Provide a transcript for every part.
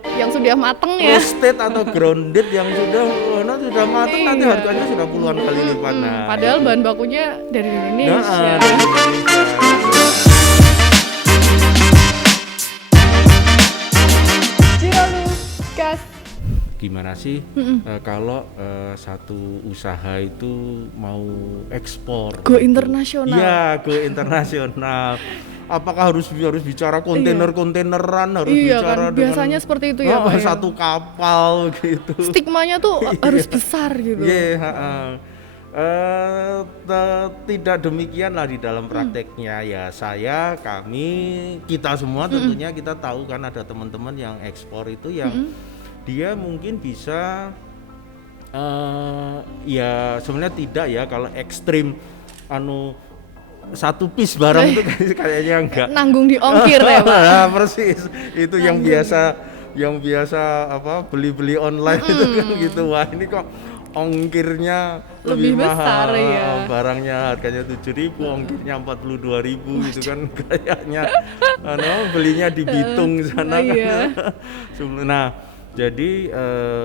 yang sudah mateng ya. roasted atau grounded yang sudah matang, nanti Iya. harganya sudah puluhan kali lipat. Nah, Padahal bahan bakunya dari Indonesia. dari Indonesia. Ciralus Gas. Gimana sih kalau satu usaha itu mau ekspor? Go internasional. Iya, go internasional. Apakah harus bicara kontainer-kontaineran, harus Iya bicara kan, biasanya seperti itu ya, Pak, ya. satu kapal gitu. Stigmanya tuh harus besar gitu. Iya, tidak demikian lah di dalam prakteknya. Ya kita semua tentunya kita tahu kan ada teman-teman yang ekspor itu yang dia mungkin bisa ya sebenarnya tidak ya kalau ekstrim satu piece barang itu kayaknya enggak. Nanggung di ongkir ya, Pak. Nah, persis. Itu yang biasa beli-beli online itu kan gitu. Wah, ini kok ongkirnya lebih besar mahal. ya. Barangnya harganya 7.000, ongkirnya 42.000 itu kan kayaknya belinya di Bitung sana kan. Iya. Nah, jadi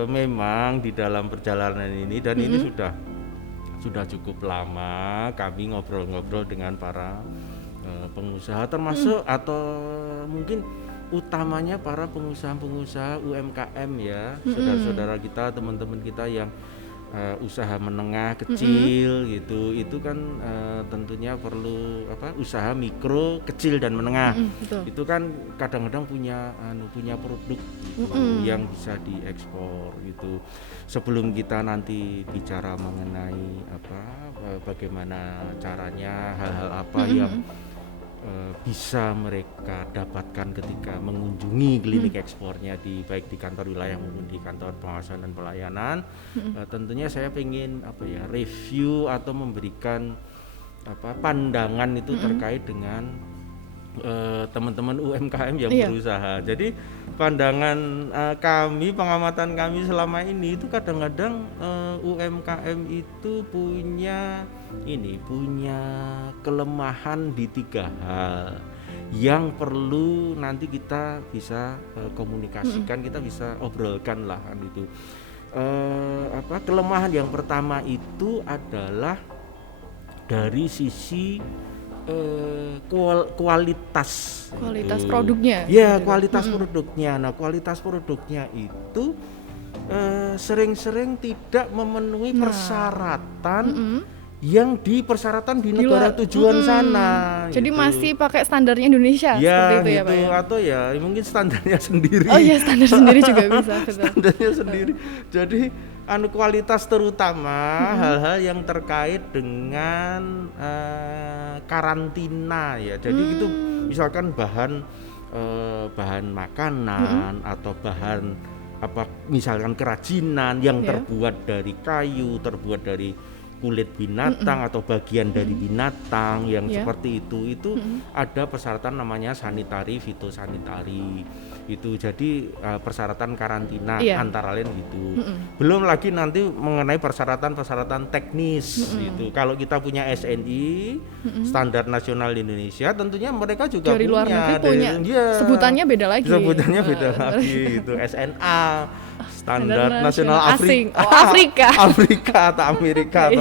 memang di dalam perjalanan ini dan ini sudah cukup lama kami ngobrol-ngobrol dengan para pengusaha termasuk atau mungkin utamanya para pengusaha-pengusaha UMKM ya, saudara-saudara kita, teman-teman kita yang usaha menengah kecil gitu, itu kan tentunya perlu usaha mikro kecil dan menengah. Betul. Itu kan kadang-kadang punya produk gitu, yang bisa diekspor gitu. Sebelum kita nanti bicara mengenai bagaimana caranya, hal-hal apa yang bisa mereka dapatkan ketika mengunjungi klinik ekspornya baik di kantor wilayah maupun di kantor pengawasan dan pelayanan. Tentunya saya ingin review atau memberikan pandangan itu terkait dengan teman-teman UMKM yang berusaha. Jadi pandangan pengamatan kami selama ini itu kadang-kadang UMKM itu punya kelemahan di 3 hal yang perlu nanti kita bisa komunikasikan, kita bisa obrolkan lah kan itu. Kelemahan yang pertama itu adalah dari sisi kualitas produknya. Ya, kualitas produknya. Nah, kualitas produknya itu sering-sering tidak memenuhi persyaratan yang persyaratan di negara tujuan sana. Jadi gitu. masih pakai standarnya Indonesia seperti itu ya, Pak ya? Atau ya mungkin standarnya sendiri. Oh iya, standar sendiri juga bisa. Standarnya sendiri. Jadi kualitas terutama hal-hal yang terkait dengan karantina ya. Jadi itu misalkan bahan makanan atau bahan misalkan kerajinan yang terbuat dari kayu, terbuat dari kulit binatang atau bagian dari binatang yang seperti itu ada persyaratan namanya sanitari, fitosanitari itu. Jadi persyaratan karantina antara lain gitu. Belum lagi nanti mengenai persyaratan teknis gitu. Kalau kita punya SNI standar nasional Indonesia, tentunya mereka juga dari luar negeri punya sebutannya beda lagi. Sebutannya beda lagi gitu. SNA standar nasional asing. Afrika atau Amerika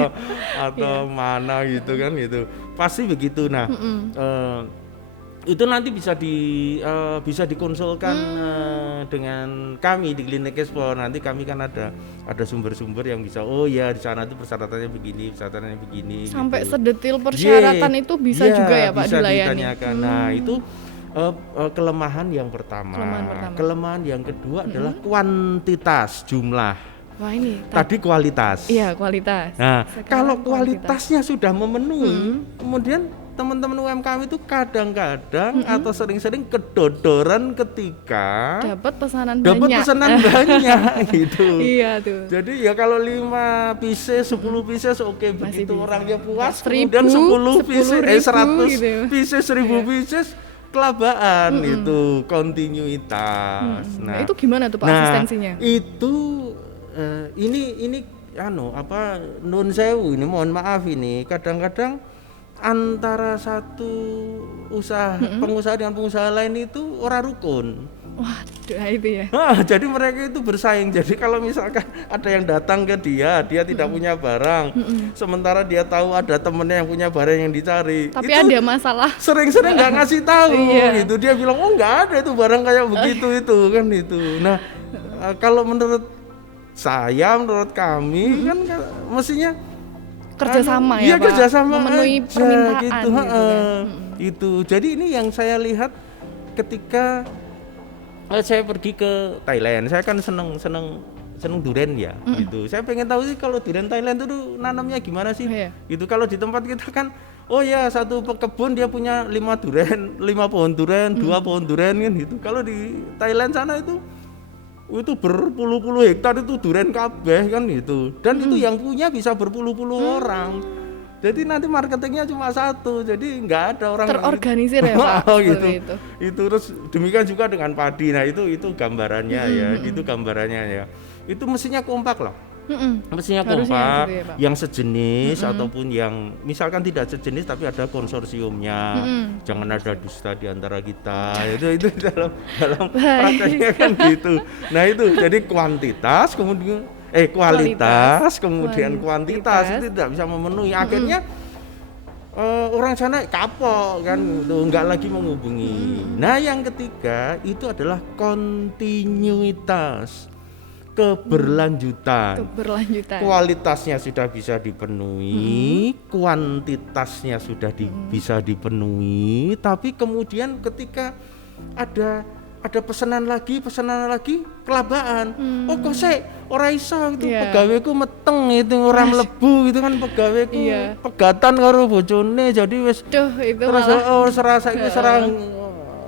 atau mana gitu kan gitu. Pasti begitu. Nah, itu nanti bisa dikonsulkan dengan kami di klinik ekspor. Nanti kami kan ada sumber-sumber yang bisa di sana itu persyaratannya begini sampai gitu. Sedetil persyaratan itu bisa juga ya Pak bisa dilayani. Ditanyakan. Nah, itu kelemahan yang pertama. Kelemahan yang kedua adalah kuantitas jumlah. Wah, ini tadi kualitas. Iya, kualitas. Nah, kalau kualitasnya sudah memenuhi, kemudian teman-teman UMKM itu kadang-kadang atau sering-sering kedodoran ketika dapat pesanan banyak gitu. Iya tuh. Jadi ya kalau 5 pieces, 10 pieces oke, begitu orangnya puas, 1000, kemudian 10 pieces, 100 gitu. pieces, 1000 pieces, kelabaan itu kontinuitas. Nah, itu gimana tuh Pak asistensinya? Itu ini nun sewu ini, mohon maaf ini kadang-kadang antara satu pengusaha dengan pengusaha lain itu ora rukun. Waduh, itu ya. Jadi mereka itu bersaing. Jadi kalau misalkan ada yang datang ke dia tidak punya barang, sementara dia tahu ada temennya yang punya barang yang dicari. Tapi itu ada masalah. sering-sering nggak ngasih tahu Iya. gitu. Dia bilang oh nggak ada itu barang kayak begitu itu kan itu. Nah kalau menurut saya, menurut kami kan mestinya Kerjasama ya, iya, Pak. kerjasama Memenuhi aja, permintaan gitu. gitu kan. Itu. Jadi ini yang saya lihat ketika saya pergi ke Thailand. Saya kan seneng durian ya, gitu. Saya pengen tahu sih kalau durian Thailand itu nanamnya gimana sih, Iya. gitu. Kalau di tempat kita kan, oh ya satu kebun dia punya 5 pohon durian, 2 pohon durian kan gitu. Kalau di Thailand sana itu berpuluh-puluh hektar itu durian kabeh kan gitu. Dan itu yang punya bisa berpuluh-puluh orang. Jadi nanti marketingnya cuma satu, jadi nggak ada orang Terorganisir ya, Pak, gitu. seperti itu. Itu terus demikian juga dengan padi. Nah itu gambarannya ya, itu gambarannya ya. Itu mestinya kompak lah. Mestinya Harusnya kompak, gitu ya, Pak. yang sejenis ataupun yang misalkan tidak sejenis tapi ada konsorsiumnya. Jangan ada dusta di antara kita. Itu dalam prakteknya kan gitu. Nah itu jadi kualitas kemudian kuantitas itu tidak bisa memenuhi. Akhirnya orang sana kapok kan, nggak lagi menghubungi. Nah yang ketiga itu adalah kontinuitas, keberlanjutan. Kualitasnya sudah bisa dipenuhi, kuantitasnya sudah bisa dipenuhi, tapi kemudian ketika ada pesanan lagi kelabaan. Oh kok ora iso itu pegawaiku meteng itu ora mlebu itu kan pegawaiku pegatan karo bojone jadi wis terus serasa iki serang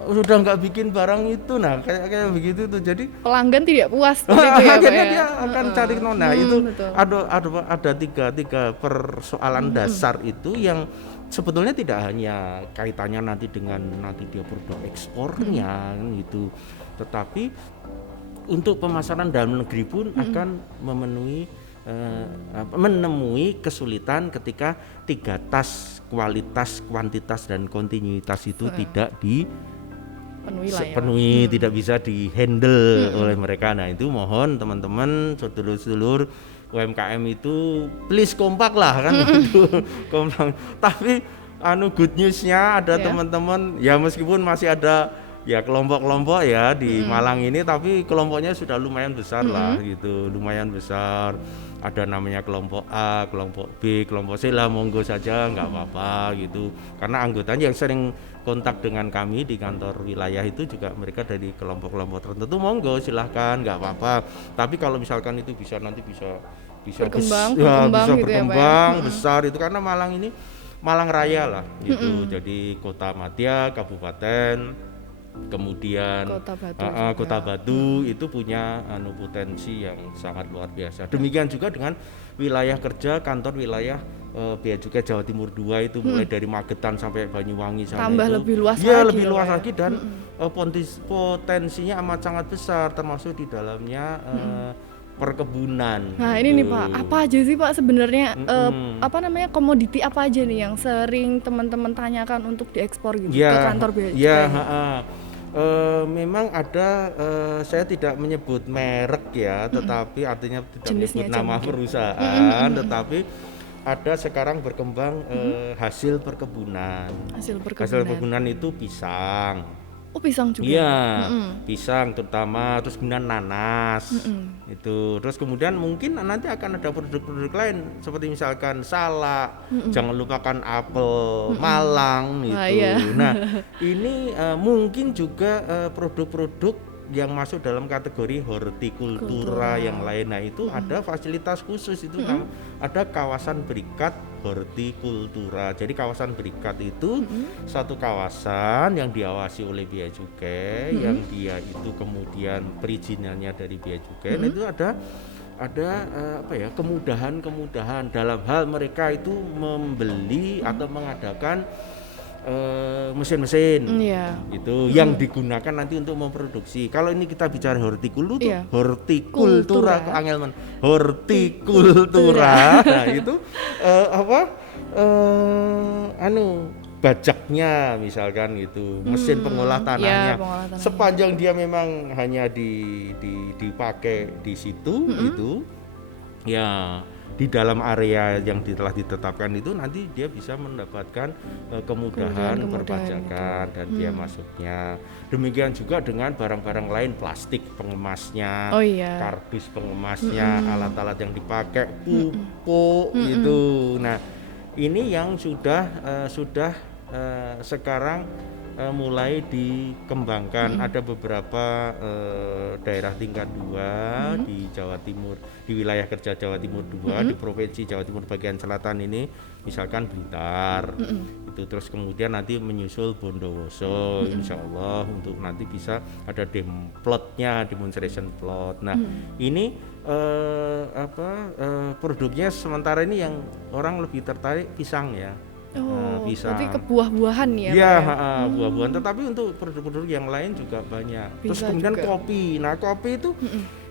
sudah nggak bikin barang itu. Nah kayak begitu tuh, jadi pelanggan tidak puas gitu ya, akhirnya Pak, dia akan cari nona. Itu betul. ada tiga persoalan dasar itu yang sebetulnya tidak hanya kaitannya nanti dia produk ekspornya gitu, tetapi untuk pemasaran dalam negeri pun akan menemui kesulitan ketika 3 tas kualitas, kuantitas dan kontinuitas itu tidak dipenuhi, tidak bisa dihandle oleh mereka. Nah itu mohon teman-teman, sedulur-sedulur UMKM itu please kompak lah kan gitu. Kompak. Tapi good newsnya ada teman-teman ya, meskipun masih ada ya kelompok-kelompok ya di Malang ini, tapi kelompoknya sudah lumayan besar lah gitu, lumayan besar. Ada namanya kelompok A, kelompok B, kelompok C lah, monggo saja nggak apa-apa gitu. Karena anggotanya yang sering kontak dengan kami di kantor wilayah itu juga mereka dari kelompok-kelompok tertentu, monggo silahkan nggak apa-apa. Tapi kalau misalkan itu bisa berkembang gitu berkembang besar itu, karena Malang ini Malang Raya lah gitu. Jadi kota madya, kabupaten, kemudian Kota Batu itu punya potensi yang sangat luar biasa. Demikian juga dengan wilayah kerja kantor wilayah Bea Cukai Jawa Timur 2 itu mulai dari Magetan sampai Banyuwangi sana tambah itu lebih luas ya lagi lebih luas lagi dan potensinya amat sangat besar, termasuk di dalamnya perkebunan. Nah gitu. ini nih Pak, apa aja sih Pak sebenarnya komoditi apa aja nih yang sering teman-teman tanyakan untuk diekspor gitu ke kantor Bea Cukai? Memang ada, saya tidak menyebut merek ya, tetapi artinya tidak jenisnya menyebut nama perusahaan, tetapi ada sekarang berkembang hasil perkebunan. Hasil perkebunan itu pisang. Oh pisang juga? Iya, pisang terutama, terus kemudian nanas, itu. Terus kemudian mungkin nanti akan ada produk-produk lain seperti misalkan salak, jangan lupakan apel Malang gitu. Nah ini mungkin juga produk-produk yang masuk dalam kategori hortikultura yang lain. Nah itu ada fasilitas khusus itu, ada kawasan berikat hortikultura. Jadi kawasan berikat itu satu kawasan yang diawasi oleh Bea Cukai, yang dia itu kemudian perizinannya dari Bea Cukai. Nah itu ada kemudahan dalam hal mereka itu membeli atau mengadakan mesin-mesin itu yang digunakan nanti untuk memproduksi. Kalau ini kita bicara hortikultura keangelman hortikultura. Nah itu bajaknya misalkan gitu, mesin pengolah tanahnya, sepanjang dia memang hanya dipakai di situ itu ya di dalam area yang telah ditetapkan itu, nanti dia bisa mendapatkan kemudahan perpajakan dan biaya masuknya. Demikian juga dengan barang-barang lain, plastik pengemasnya, kardus pengemasnya, alat-alat yang dipakai, pupuk gitu. Nah, ini yang sudah sekarang mulai dikembangkan. Ada beberapa daerah tingkat 2 di Jawa Timur, di wilayah kerja Jawa Timur 2, di Provinsi Jawa Timur bagian selatan ini, misalkan Blitar, itu terus kemudian nanti menyusul Bondowoso, insya Allah untuk nanti bisa ada plotnya, demonstration plot. Nah, ini produknya sementara ini yang orang lebih tertarik pisang ya. Pisang. Berarti ke buah-buahan ya? Iya, buah-buahan. Tetapi untuk produk-produk yang lain juga banyak. Bisa. Terus kemudian juga kopi. Nah, kopi itu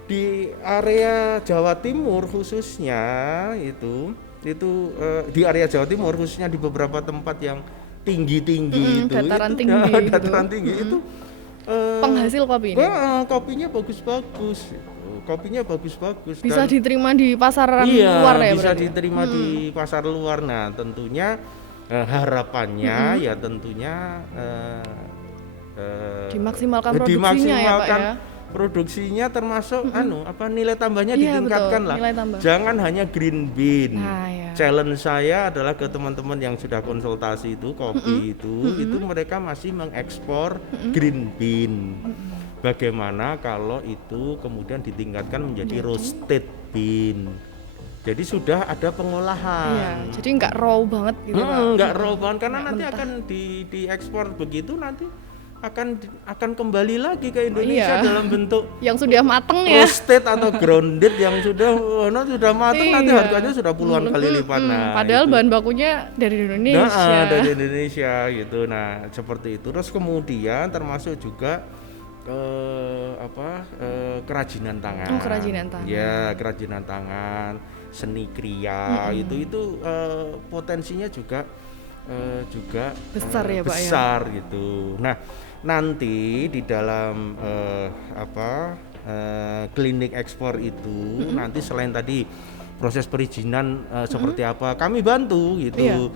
di area Jawa Timur khususnya itu di area Jawa Timur khususnya di beberapa tempat yang tinggi-tinggi dataran tinggi itu penghasil kopi ini. Kopinya bagus-bagus. Kopinya bagus-bagus. Bisa diterima di pasaran luar ya? Bisa diterima di pasar luar. Nah, tentunya harapannya ya tentunya dimaksimalkan produksinya ya Pak ya. Produksinya termasuk nilai tambahnya ditingkatkan lah. Jangan hanya green bean. Challenge saya adalah ke teman-teman yang sudah konsultasi itu kopi itu mereka masih mengekspor green bean. Bagaimana kalau itu kemudian ditingkatkan menjadi roasted bean. Jadi sudah ada pengolahan. Iya, jadi nggak raw banget gitu Pak. Nggak raw banget karena nanti akan diekspor begitu, nanti akan kembali lagi ke Indonesia dalam bentuk yang sudah mateng ya. Roasted atau grounded yang sudah mateng, nanti harganya sudah puluhan kali lipat. Padahal bahan bakunya dari Indonesia. Dari Indonesia gitu. Nah, seperti itu. Terus kemudian termasuk juga kerajinan tangan. Kerajinan tangan. Ya, kerajinan tangan, seni kriya itu potensinya juga besar ya Pak ya. Besar gitu. Nah, nanti di dalam klinik ekspor itu nanti selain tadi proses perizinan seperti apa kami bantu gitu. Iya.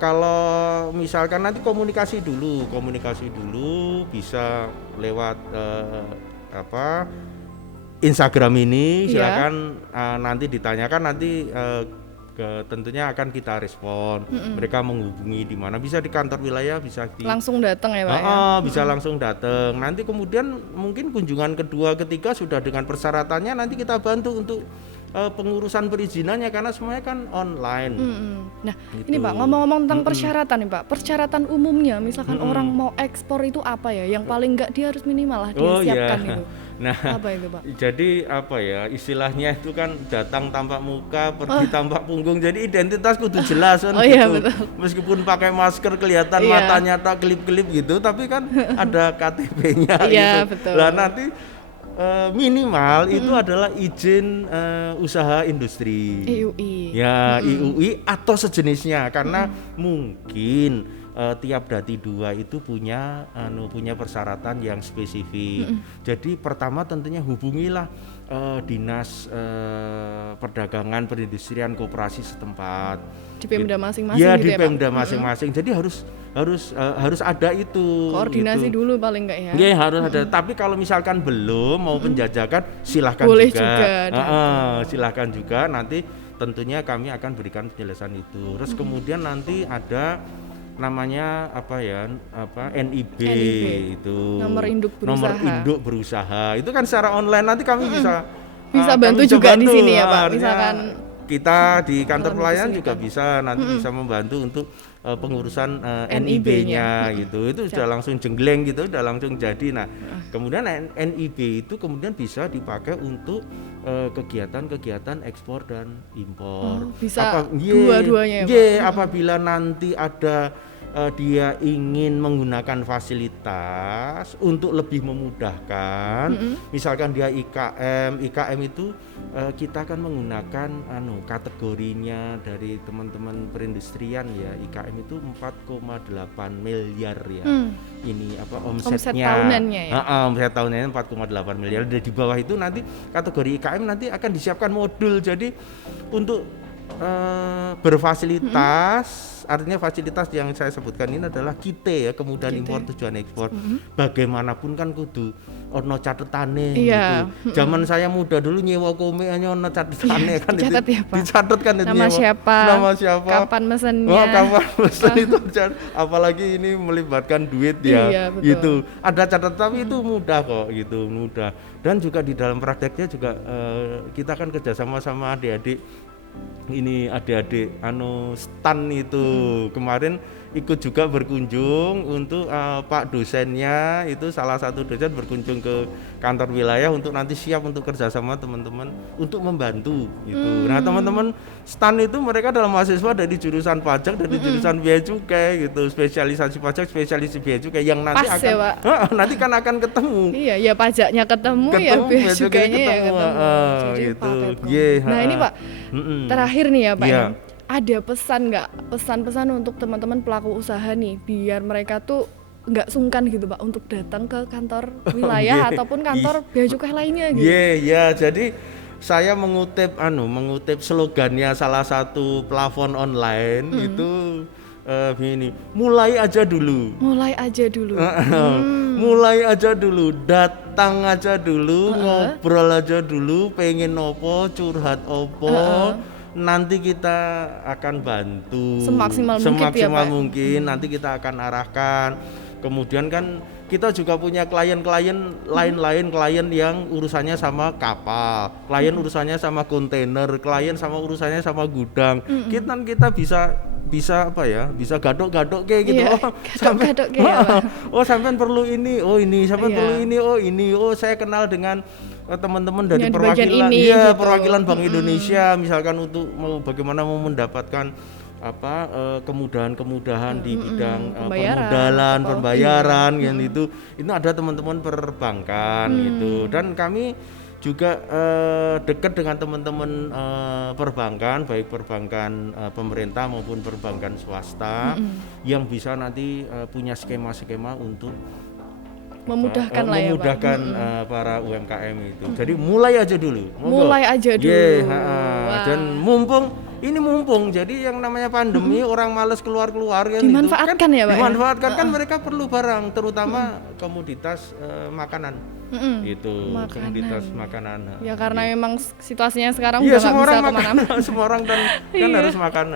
Kalau misalkan nanti komunikasi dulu bisa lewat Instagram ini, silakan nanti ditanyakan, nanti tentunya akan kita respon. Mereka menghubungi di mana, bisa di kantor wilayah, bisa langsung datang ya Pak bisa langsung datang. Nanti kemudian mungkin kunjungan kedua ketiga sudah dengan persyaratannya, nanti kita bantu untuk pengurusan perizinannya karena semuanya kan online. Nah, gitu. Ini Pak, ngomong-ngomong tentang persyaratan nih Pak, persyaratan umumnya misalkan orang mau ekspor itu apa ya? Yang paling enggak dia harus minimal lah dia siapkan itu. Nah, apa itu Pak? Jadi istilahnya itu kan datang tanpa muka, pergi tanpa punggung. Jadi identitas kudu jelas kan gitu. Iya, betul. Meskipun pakai masker kelihatan matanya tak kelip-kelip gitu, tapi kan ada KTP-nya gitu. Betul. Lah nanti minimal itu adalah izin usaha industri. IUI. Ya, IUI atau sejenisnya karena mungkin tiap Dati 2 itu punya persyaratan yang spesifik. Jadi pertama tentunya hubungilah dinas perdagangan, perindustrian, koperasi setempat. Di Pemda masing-masing ya, gitu di Pemda masing-masing. Jadi harus ada itu. Koordinasi gitu. dulu paling enggak ya? Iya, harus ada. Tapi kalau misalkan belum mau penjajakan, silahkan boleh juga. Silahkan juga. Nanti tentunya kami akan berikan penjelasan itu. Terus kemudian nanti ada namanya NIB itu nomor induk berusaha itu kan secara online, nanti kami bisa bantu juga di sini ya Pak, misalkan kita di kantor pelayanan juga bisa nanti bisa membantu untuk pengurusan NIB-nya gitu. Itu sudah langsung jenggleng gitu, sudah langsung jadi. Nah, kemudian NIB itu kemudian bisa dipakai untuk kegiatan-kegiatan ekspor dan impor. Bisa dua-duanya ya Pak. Apabila nanti ada dia ingin menggunakan fasilitas untuk lebih memudahkan, misalkan dia IKM itu kita akan menggunakan kategorinya dari teman-teman perindustrian ya. IKM itu 4,8 miliar ya. Ini omsetnya. Omset tahunannya ya. Omset tahunannya 4,8 miliar. Dan di bawah itu nanti kategori IKM nanti akan disiapkan modul. Jadi untuk berfasilitas, artinya fasilitas yang saya sebutkan ini adalah KITE ya, kemudahan impor tujuan ekspor. Bagaimanapun kan kudu ono catetane gitu. Zaman saya muda dulu nyewa komik hanya ono catetane kan itu. Ya, dicatat kan itu nama siapa, kapan mesennya. Kapan mesen itu apalagi ini melibatkan duit ya. Iya, gitu. Ada catatan tapi itu mudah kok gitu, mudah. Dan juga di dalam prakteknya juga kita kan kerjasama sama adik-adik ini adik-adik stan itu kemarin ikut juga berkunjung untuk Pak dosennya itu salah satu dosen berkunjung ke kantor wilayah untuk nanti siap untuk kerjasama teman-teman untuk membantu gitu. Nah teman-teman stan itu mereka dalam mahasiswa dari jurusan pajak, dari jurusan bea cukai gitu, spesialisasi pajak, spesialisasi bea cukai yang nanti pas akan ya, nanti kan akan ketemu. Iya, ya pajaknya ketemu ya bea cukainya ya ketemu. Gitu. Nah ini Pak, terakhir nih ya Pak. Yeah. Ada pesan-pesan untuk teman-teman pelaku usaha nih biar mereka tuh nggak sungkan gitu Pak untuk datang ke kantor wilayah ataupun kantor bea cukai lainnya gitu. Jadi saya mengutip slogannya salah satu plafon online itu begini, mulai aja dulu, datang aja dulu, ngobrol aja dulu, pengen opo, curhat opo, nanti kita akan bantu semaksimal mungkin, nanti kita akan arahkan. Kemudian kan kita juga punya klien-klien lain-lain, klien yang urusannya sama kapal, klien urusannya sama kontainer, klien sama urusannya sama gudang. Kita bisa gadok-gadok kayak gitu. Sampean perlu ini, sampean perlu ini, saya kenal dengan teman-teman dari perwakilan gitu. Perwakilan Bank Indonesia misalkan untuk bagaimana mau mendapatkan kemudahan di bidang permodalan, pembayaran yang itu ada teman-teman perbankan gitu. Dan kami juga dekat dengan teman-teman perbankan, baik perbankan pemerintah maupun perbankan swasta yang bisa nanti punya skema-skema untuk memudahkan para UMKM itu. Jadi mulai aja dulu. Dan mumpung jadi yang namanya pandemi orang malas keluar kan dimanfaatkan ya Pak. Dimanfaatkan kan mereka perlu barang terutama komoditas makanan. Komoditas makanan. Ya karena memang situasinya sekarang udah nggak bisa kemana-mana. Semua orang kan harus makan.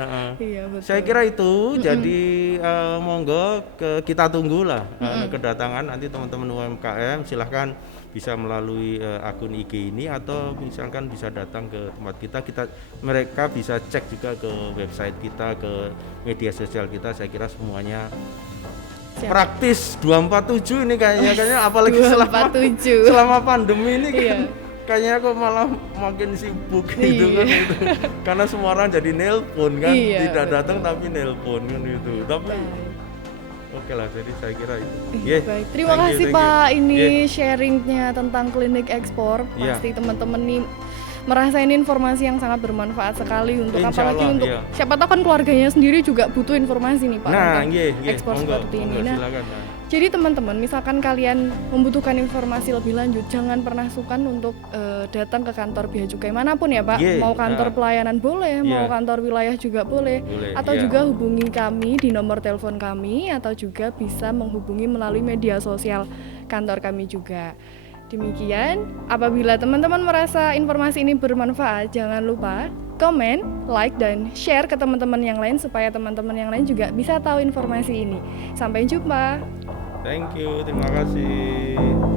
Iya, betul. Saya kira itu. Jadi monggo kita tunggulah kedatangan nanti teman-teman UMKM. Silahkan bisa melalui akun IG ini atau misalkan bisa datang ke tempat kita. Mereka bisa cek juga ke website kita, ke media sosial kita. Saya kira semuanya praktis 247 ini kayaknya apalagi selama pandemi ini kan kayaknya kok malah makin sibuk gitu kan gitu. Karena semua orang jadi nelpon kan, tidak datang tapi nelpon kan gitu. Tapi oke lah, jadi saya kira itu. Baik, terima kasih Pak ini sharingnya tentang klinik ekspor. Pasti teman-teman nih merasain informasi yang sangat bermanfaat sekali untuk apalagi untuk siapa tahu kan keluarganya sendiri juga butuh informasi nih Pak tentang ekspor seperti ini. Jadi teman-teman, misalkan kalian membutuhkan informasi lebih lanjut, jangan pernah sungkan untuk datang ke kantor bea cukai manapun ya Pak. Mau kantor pelayanan boleh, mau kantor wilayah juga boleh atau juga hubungi kami di nomor telepon kami atau juga bisa menghubungi melalui media sosial kantor kami juga. Demikian, apabila teman-teman merasa informasi ini bermanfaat, jangan lupa komen, like, dan share ke teman-teman yang lain supaya teman-teman yang lain juga bisa tahu informasi ini. Sampai jumpa. Thank you, terima kasih.